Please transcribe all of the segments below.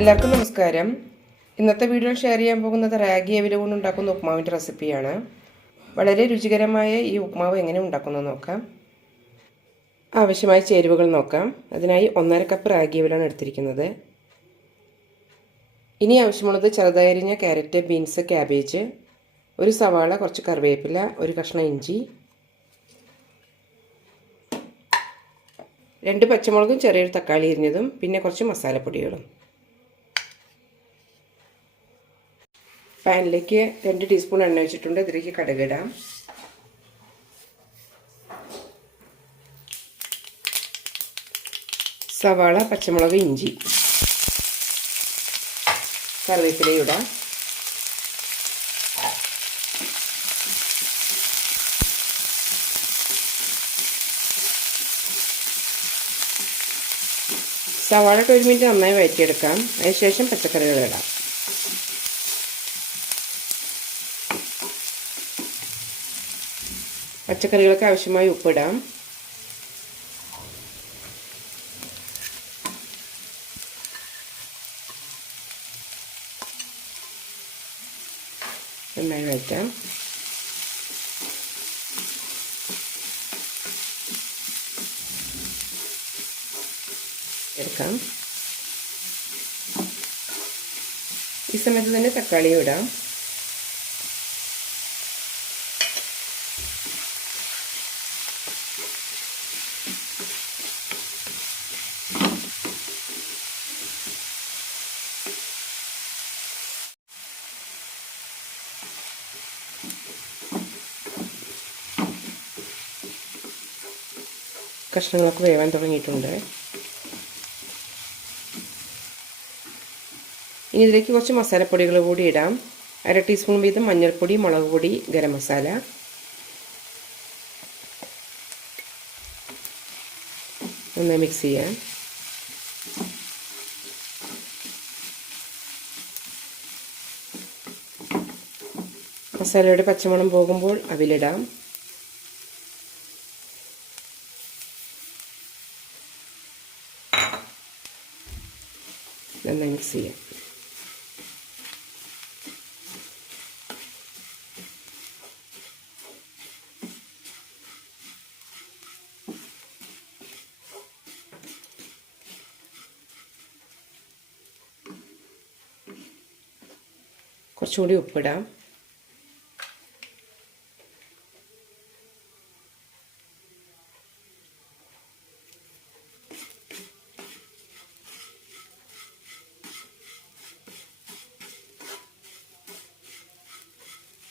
എല്ലാവർക്കും നമസ്കാരം. ഇന്നത്തെ വീഡിയോയിൽ ഷെയർ ചെയ്യാൻ പോകുന്നത് റാഗി അവില കൊണ്ട് ഉണ്ടാക്കുന്ന ഉപ്മാവിന്റെ റെസിപ്പിയാണ് വളരെ രുചികരമായ ഈ ഉപ്മാവ് എങ്ങനെ ഉണ്ടാക്കുന്നത് നോക്കാം. ആവശ്യമായ ചേരുവകൾ നോക്കാം. അതിനായി ഒന്നര കപ്പ് റാഗി അവിലാണ് എടുത്തിരിക്കുന്നത്. ഇനി ആവശ്യമുള്ളത് ചെറുതായരിഞ്ഞ ക്യാരറ്റ് ബീൻസ് ക്യാബേജ് ഒരു സവാള കുറച്ച് കറിവേപ്പില ഒരു കഷ്ണം ഇഞ്ചി രണ്ട് പച്ചമുളകും ചെറിയൊരു തക്കാളി എരിഞ്ഞതും പിന്നെ കുറച്ച് മസാലപ്പൊടികളും. പാനിലേക്ക് രണ്ട് ടീസ്പൂൺ എണ്ണ വെച്ചിട്ടുണ്ട്. ഇതിലേക്ക് കടുകിടാം സവാള പച്ചമുളക് ഇഞ്ചി. കറിവേപ്പിലയിടാം സവാള ഒരു മിനിറ്റ് നന്നായി വഴറ്റിയെടുക്കാം അതിനുശേഷം പച്ചക്കറികൾ ഇടാം. പച്ചക്കറികൾക്ക് ആവശ്യമായി ഉപ്പിടാം. നന്നായി വഴറ്റാം. എടുക്കാം. ഈ സമയത്ത് തന്നെ തക്കാളിയും ഇടാം. കഷ്ണങ്ങളൊക്കെ വേവാൻ തുടങ്ങിയിട്ടുണ്ട്. ഇനി ഇതിലേക്ക് കുറച്ച് മസാലപ്പൊടികൾ കൂടി ഇടാം. അര ടീസ്പൂൺ വീതം മഞ്ഞൾപ്പൊടി മുളക് പൊടി ഗരം മസാല. നന്നായി മിക്സ് ചെയ്യാം. മസാലയുടെ പച്ചമണം പോകുമ്പോൾ അവിലിടാം നന്നായി മിക്സ് ചെയ്യാം കുറച്ചുകൂടി ഉപ്പിടാം.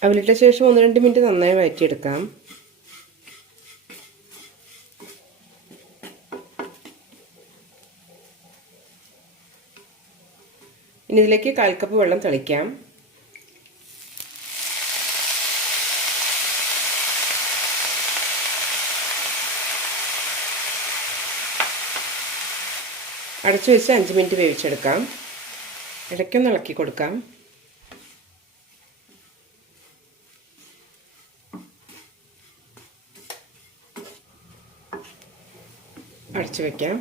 അവലിട്ട ശേഷം ഒന്ന് രണ്ട് മിനിറ്റ് നന്നായി വഴറ്റിയെടുക്കാം. ഇനി ഇതിലേക്ക് കാൽ കപ്പ് വെള്ളം തളിക്കാം. അടച്ചു വെച്ച് അഞ്ച് മിനിറ്റ് വേവിച്ചെടുക്കാം. ഇടയ്ക്കൊന്ന് ഇളക്കി കൊടുക്കാം. അടച്ചു വയ്ക്കാം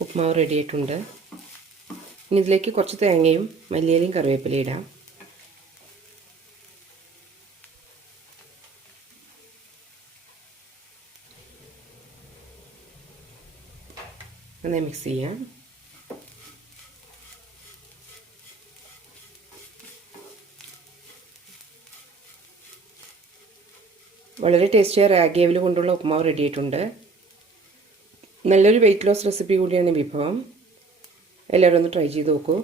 ഉപ്മാവ് റെഡി ആയിട്ടുണ്ട്. ഇനി ഇതിലേക്ക് കുറച്ച് തേങ്ങയും മല്ലിയിലയും കറിവേപ്പിലയും ഇടാം. നന്നായി മിക്സ് ചെയ്യാം. വളരെ ടേസ്റ്റിയായ റാഗേവിൽ കൊണ്ടുള്ള ഉപ്മാവ് റെഡി ആയിട്ടുണ്ട്. നല്ലൊരു വെയിറ്റ് ലോസ് റെസിപ്പി കൂടിയാണ് വിഭവം. എല്ലാവരും ഒന്ന് ട്രൈ ചെയ്ത് നോക്കൂ.